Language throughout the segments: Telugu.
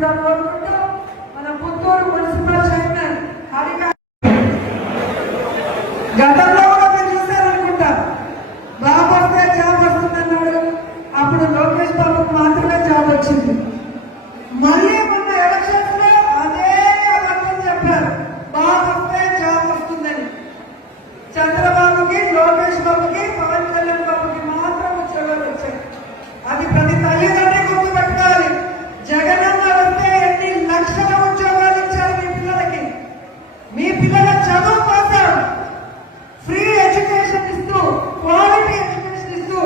ఆశీర్వదించాల్సిందిగా కోరుకుంటూ మన పుత్తూరు మున్సిపల్ చైర్మన్ గతంలో కూడా మీరు చూశారనుకుంటా, బాబు వస్తే జాబ్ వస్తుందన్నాడు. అప్పుడు లోకేష్ బాబుకు మాత్రమే జాబ్ వచ్చింది. మళ్ళీ మొన్న ఎలక్షన్స్ లో అదే అబద్ధం చెప్పారు, బాబు వస్తే జాబ్ వస్తుందని. చంద్రబాబుకి, లోకేష్ బాబుకి, పవన్ కళ్యాణ్ బాబుకి మాత్రం ఉద్యోగాలు వచ్చాయి. అది ప్రతి తల్లిదండ్రి గుర్తు పెట్టుకోవాలి. జగనన్న వస్తే ఎన్ని లక్షల ఉద్యోగాలు ఇచ్చారు మీ పిల్లలకి. మీ పిల్లల చదువు కోసం ఫ్రీ ఎడ్యుకేషన్ ఇస్తూ, క్వాలిటీ ఎడ్యుకేషన్ ఇస్తూ,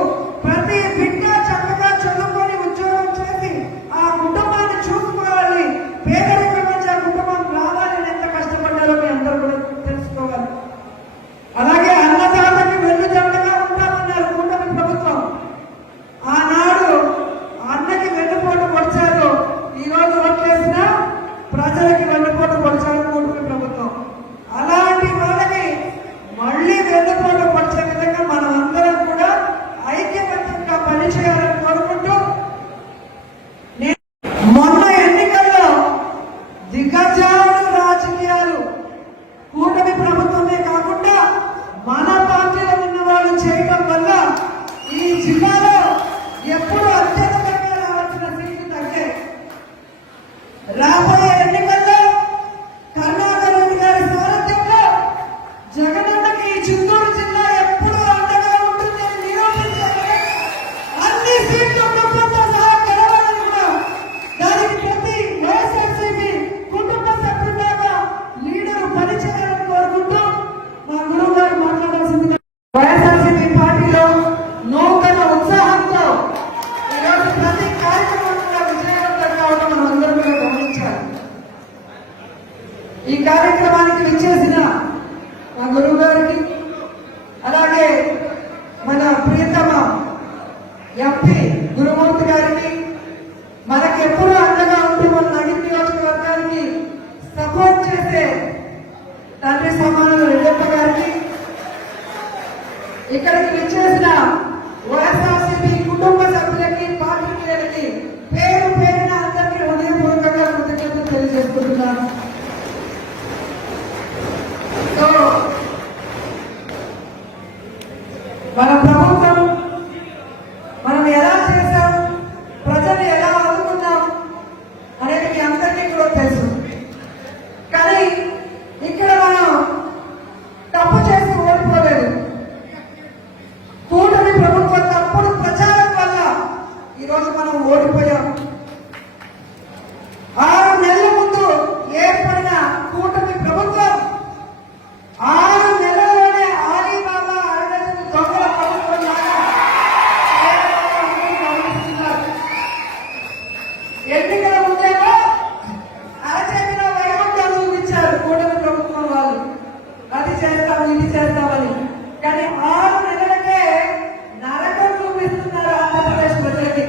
ప్రతి బిడ్డ చక్కగా చదువుకొని ఉద్యోగం చేసి ఆ కుటుంబాన్ని చూసుకోవాలి. పేదరికం నుంచి ఆ కుటుంబం రావాలని ఎంత కష్టపడ్డారో మీ అందరూ కూడా తెలుసుకోవాలి. అలాగే అన్నదాతకి వెన్నుదండగా ఉంటామన్నారు కూటమి ప్రభుత్వం. ఆనాడు అన్నకి వెన్నుపోటు పొడిచారు, ఈ రోజు ఓట్లేసినా ప్రజలకి వెన్నుపోటు పొడిచారు కూటమి ప్రభుత్వం. అలాంటి వాళ్ళని మళ్ళీ వెన్నుపోటు పొడిచే విధంగా మనం అందరం కూడా ఐక్యమత్యంగా పనిచేయాలని కోరుకుంటూ, మొన్న ఎన్నికల్లో దిగజారు రాజకీయాలు కూటమి ప్రభుత్వమే కాకుండా మన పార్టీలో ఉన్న వాళ్ళు చేయడం వల్ల ఈ జిల్లాలో ఎప్పుడు అత్యధికంగా రావాల్సిన సీట్లు తగ్గాయి. రాబోయే ఎన్నికల్లో కరుణాకర్ రెడ్డి గారి సారథ్యంలో జగనన్నకి ఈ చిత్తూరు జిల్లా ఎప్పుడు అండగా ఉంటుంది అని నిరూపించాలి. అన్ని సీట్లు కుటుంబంతో సహా గెలవాలని కూడా దానికి ప్రతి వైఎస్ఆర్సీపీ కుటుంబ సభ్యులాగా లీడర్ పనిచేయాలని కోరుకుంటూ మా గురువు గారు మాట్లాడాల్సిందిగా. వైఎస్ఆర్సీపీ పార్టీలో నూతన ఉత్సాహంతో ఈరోజు ప్రతి కార్యక్రమం కూడా విజయవంతం కావడం మనం అందరం కూడా గమనించాలి. ఈ కార్యక్రమానికి విచ్చేసిన మా గురువు గారికి, అలాగే మన ప్రియతమ ఎంపీ గురుమూర్తి గారికి, మనకి ఎప్పుడూ అండగా ఉంటూ మన నగిరి నియోజకవర్గానికి సపోర్ట్ చేసే తండ్రి సమానులు రెడ్డప్ప గారికి, ఇక్కడికి విచ్చేసిన వైఎస్ఆర్సీపీ కుటుంబ సభ్యులకి, పార్టీలకి పేరు పేరున అందరికీ హృదయపూర్వకంగా కృతజ్ఞతలు తెలియజేసుకుంటున్నాను. సో మన ప్రభుత్వం మనం ఎలా చేశాం, ప్రజలు ఎలా ఆదుకున్నాం అనేది మీ అందరికీ కూడా తెలుసు. కానీ ఇక్కడ మనం తప్పు చేసి ఓడిపోలేదు. కూటమి ప్రభుత్వ తప్పుడు ప్రచారం వల్ల ఈరోజు మనం ఓడిపోయాం. 6 నెలల ముందు ఏర్పడిన కూటమి ప్రభుత్వం 6 నెలల్లోనే ఆలీబాబా అరడజను దొంగల ప్రభుత్వం లాగా గమనిస్తున్నారు. ఎన్నికల ముందేమో అరచేతిన వైకుంఠాలు చూపించారు కూటమి ప్రభుత్వం వాళ్ళు, అది చేస్తాం ఇది చేస్తామని. కానీ 6 నెలలకే నరకం చూపిస్తున్నారు ఆంధ్రప్రదేశ్ ప్రజలకి.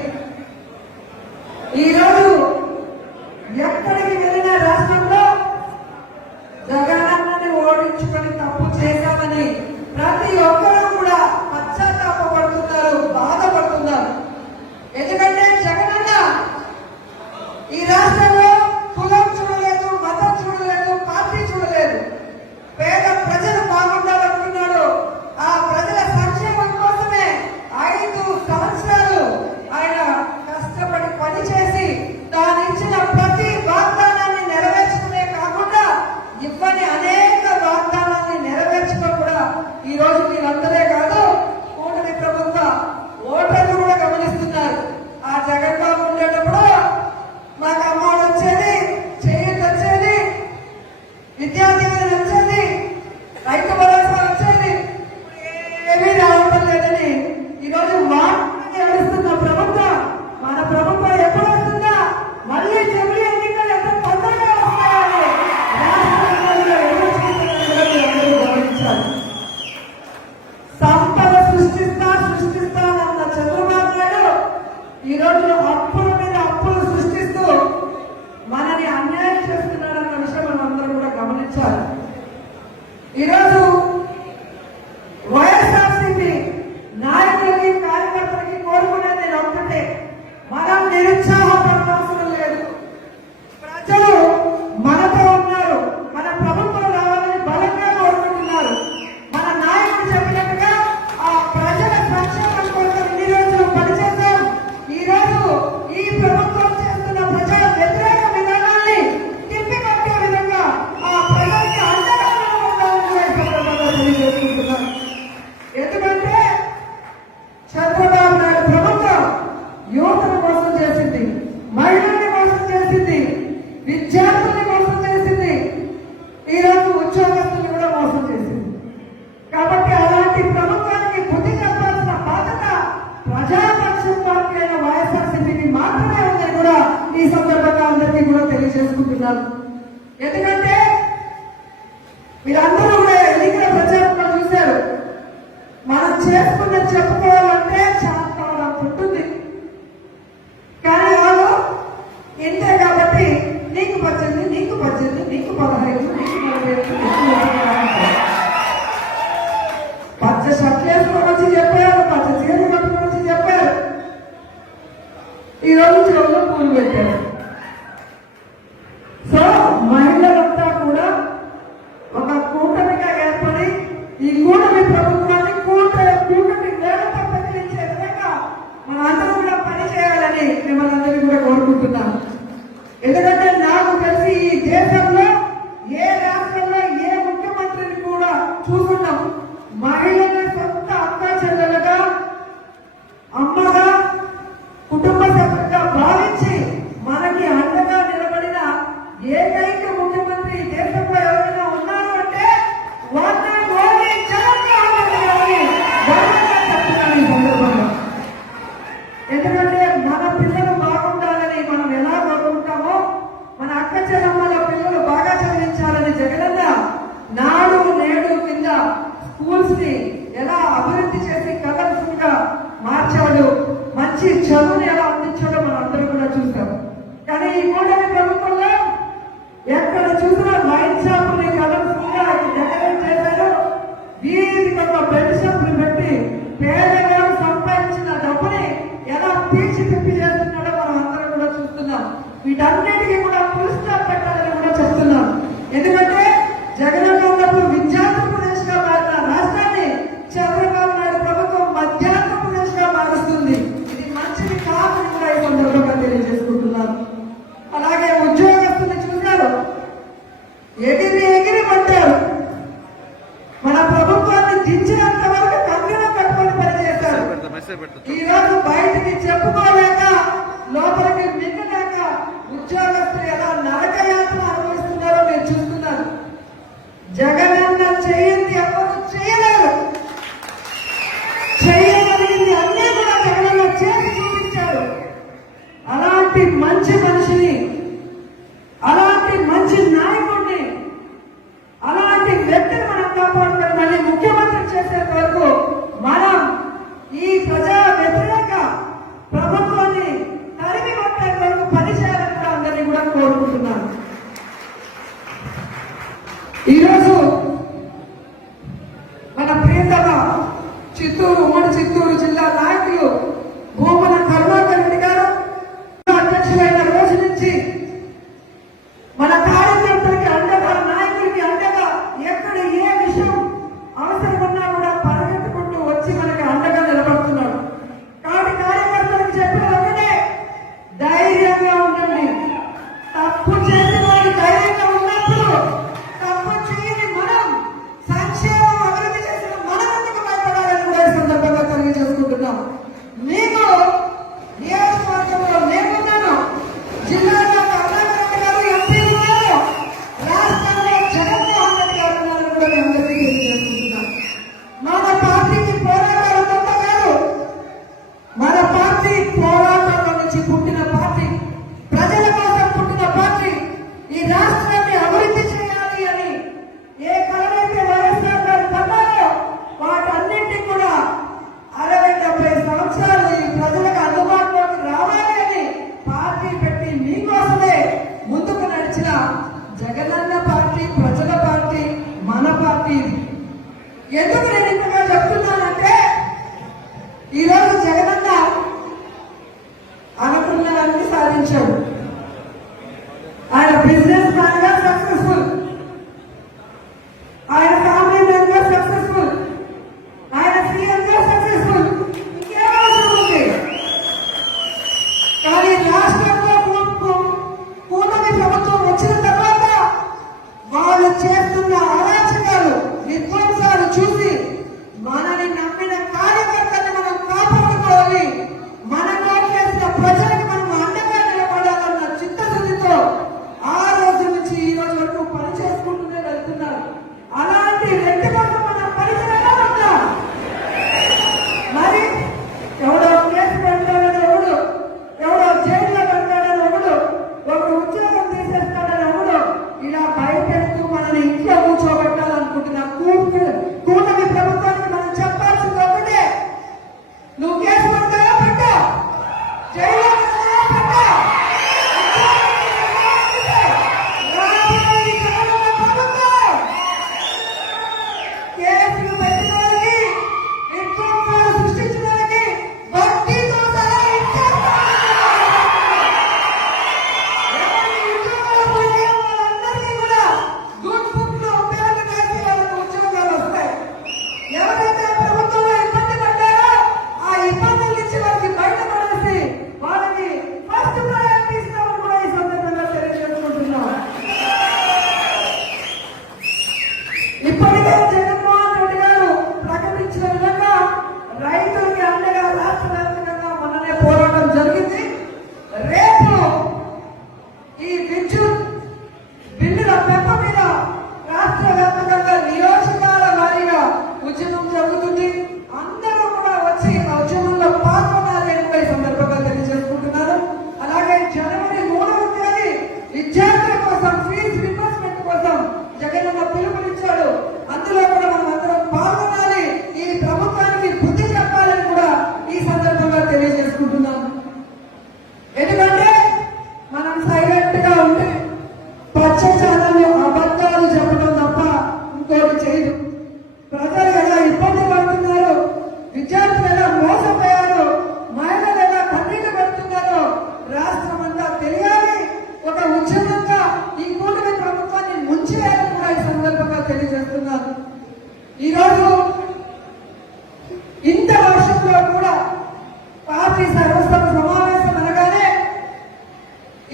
ఈరోజు ఎక్కడికి వెళ్ళిన రాష్ట్రంలో జగనన్నని ఓడించుకొని తప్పు చేశామని ప్రతి ఒక్కరూ కూడా పశ్చాత్తాపడుతున్నారు, బాధపడుతున్నారు. ఎందుకంటే జగనన్న ఈ రాష్ట్రంలో కులం చూడలేదు, మతం చూడలేదు, పార్టీ చూడలేదు. పేద ప్రజలు బాగుండాలనుకున్నాడు. ఆ ప్రజల సంక్షేమం కోసమే 5 సంవత్సరాలు ఆయన కష్టపడి పనిచేసి తాను ఇచ్చిన ప్రతి వాగ్దానం తెలియజేసుకుంటున్నాను. ఎందుకంటే మీరందరూ కూడా ఎన్నికల ప్రచారంలో చూశారు, మనం చేసుకున్న చెప్పుకోవాలంటే చాలా ఉంటుంది. కానీ వాళ్ళు ఇంతే కాబట్టి నీకు 18, నీకు 18, నీకు 15, నీకు 45 పచ్చ షర్ట్లు వేసుకొని వచ్చి చెప్పారు, పచ్చ చీరలు కట్టుకొని వచ్చి చెప్పారు. ఈ రోజు చెవులో పూలు పెట్టారు. సో మహిళలంతా కూడా ఒక కూటమిగా ఏర్పడి ఈ కూటమి ప్రభుత్వాన్ని కూటమి వేగంతో ప్రకటించే విధంగా మనందరూ కూడా పనిచేయాలని మిమ్మల్ని అందరినీ కూడా కోరుకుంటున్నాను. ఎందుకంటే నాకు తెలిసి ఈ దేశంలో ఏ రాష్ట్రంలో ఏ ముఖ్యమంత్రిని కూడా చూస్తున్నాం మహిళల సొంత అక్క చెల్లెలుగా, అమ్మగా, కుటుంబ సభ్యులుగా భావించి మనకి అండగా నిలబడిన ఏకైక ముఖ్యమంత్రి దేశంలో ఎవరైనా ఉన్నారు అంటే ఓన్లీ జగన్మోహన్ రెడ్డి గారిని గౌరవంగా చెప్తున్నాను ఈ సందర్భంలో. ఎందుకంటే మన పిల్లలు బాగుండాలని మనం ఎలా కోరుకుంటామో, మన అక్క చెల్లమ్మల పిల్లలు బాగా చదివించాలని జగనన్న నాడు నేడు కింద స్కూల్స్ ని ఎలా అభివృద్ధి చేసి కలర్ఫుల్ గా మార్చాడు, మంచి చదువుని ఎలా అందించాడో మనం అందరం కూడా చూస్తాం. కానీ ఈ కూటమి ప్రభుత్వంలో ఎక్కడ చూసినా వైన్ షాపుని కలర్ఫుల్ గా డెకరేట్ చేశారు. వీరికి ఒక బెడ్ షాపుని పెట్టి పేదవారు సంపాదించిన డబ్బుని ఎలా పీల్చి తిప్పి చేస్తున్నాడో మనం అందరం కూడా చూస్తున్నాం. వీటన్నిటికీ కూడా ఫుల్ స్టాప్ పెట్టాలని కూడా చెప్తున్నాం. ఎందుకంటే జగనన్న ఉన్నప్పుడు విద్యార్థిప్రదేశ్ గా మారిన రాష్ట్రాన్ని చంద్రబాబు నాయుడు ప్రభుత్వం మధ్యాహ్నప్రదేశ్ గా మారుస్తుంది. ఇది మంచిది కాదని కూడా ఈ సందర్భంగా తెలియజేసుకుంటున్నాను. అలాగే ఉద్యోగస్తుని చూశారు, ఎగిరి పట్టారు. మన ప్రభుత్వాన్ని దించినంత వరకు కంగనం కట్టుకొని పనిచేశారు. ఈ రోజు బయటికి చెప్పుకోలేక, లోపలికి మింగలేక ఉద్యోగస్తులు ఎలా నరకయాత్ర అనుభవిస్తున్నారో మీరు చూస్తున్నారు. జగనన్న చేయింది ఎవరు చేయలేరు, చేయగలిగింది అన్నీ కూడా జగనన్న చేసి చూపించారు. అలాంటి మంచి మనిషిని, అలాంటి మంచి నాయకుడిని, అలాంటి వ్యక్తిని మనం కాపాడుకొని మళ్ళీ ముఖ్యమంత్రి చేసే వరకు మనం ఈ ప్రజా వ్యతిరేక ప్రభుత్వాన్ని తరిమి కొట్టే వరకు పనిచేయాలని కూడా అందరినీ కూడా కోరుకుంటున్నాను. ఈరోజు మన ప్రియతమ ఉమ్మడి చిత్తూరు జిల్లా నాయకులు భూమన కరుణాకర్ రెడ్డి గారు అధ్యక్షులైన రోజు నుంచి మన కార్యకర్తలకి అండగా, నాయకులకి అండగా, ఎక్కడ ఏ విషయం అవసరం ఉన్నా కూడా పరిగెత్తుకుంటూ వచ్చి మనకి అండగా నిలబడుతున్నారు. కాబట్టి కార్యకర్తలకు చెప్పిన ఒకటే, ధైర్యంగా ఉండండి. తప్పు చేసిన వారు ధైర్యంగా ఉన్నప్పుడు తప్పు చేయని మనం, సంక్షేమం అభివృద్ధి చేసిన మనం ఎందుకు భయపడాలని కూడా ఈ సందర్భంగా తెలియజేసుకుంటున్నాం. మీకు నియోజకవర్గంలో నేనున్నాను, జిల్లాలో కరుణాకర్ గారు ఎంపీ ఉన్నారు, రాష్ట్రంలో జగన్మోహన్ రెడ్డి గారు ఉన్నారని కూడా మేము అందరికీ తెలియజేసుకుంటున్నాం. మన పార్టీకి పోరాటాలు తప్ప కాదు, మన పార్టీ పోరాటంలో నుంచి పుట్టిన పార్టీ, ప్రజల కోసం పుట్టిన పార్టీ. ఈ రాష్ట్రాన్ని అభివృద్ధి చేయాలి అని ఏ కలరైతే వైఎస్ఆర్ గారు కన్నారో వాటన్నింటినీ కూడా 60-70 సంవత్సరాలు ఈ ప్రజలకు అందుబాటులోకి రావాలి అని పార్టీ పెట్టి మీకోసమే ముందుకు నడిచిన జగనన్న పార్టీ, ప్రజల పార్టీ, మన పార్టీ. ఎందుకు నేను ఇంతగా చెప్తున్నానంటే, ఈరోజు జగనన్న అనుకున్నవన్నీ సాధించాడు. ఆయన బిజినెస్ మ్యాన్ గా సక్సెస్ఫుల్, ఆయన ఫ్యామిలీ మ్యాన్ గా సక్సెస్ఫుల్, ఆయన సీఎం గా సక్సెస్ఫుల్. ఇంకేం అవసరం ఉంది? కానీ రాష్ట్రంలో కూటమి ప్రభుత్వం వచ్చిన తర్వాత వాళ్ళు చేస్తున్న అరాచకాలు, విధ్వంసాలు చూసి మనని నమ్మిన కార్యకర్తల్ని మనం కాపాడాలి.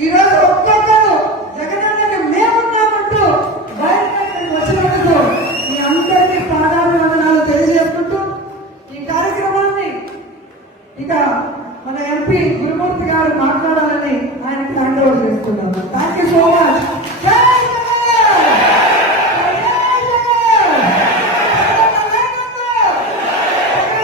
ఈ రోజు ఒక్కొక్కరు జగనన్నకి మేమున్నామంటూ బయటకు వచ్చినందుకు మీ అందరికీ పాదాభివందనాలు తెలియజేసుకుంటూ ఈ కార్యక్రమాన్ని ఇక మన ఎంపీ గురుమూర్తి గారు మాట్లాడాలని ఆయనకి హ్యాండ్ ఓవర్ చేస్తున్నాను. Thank you so much.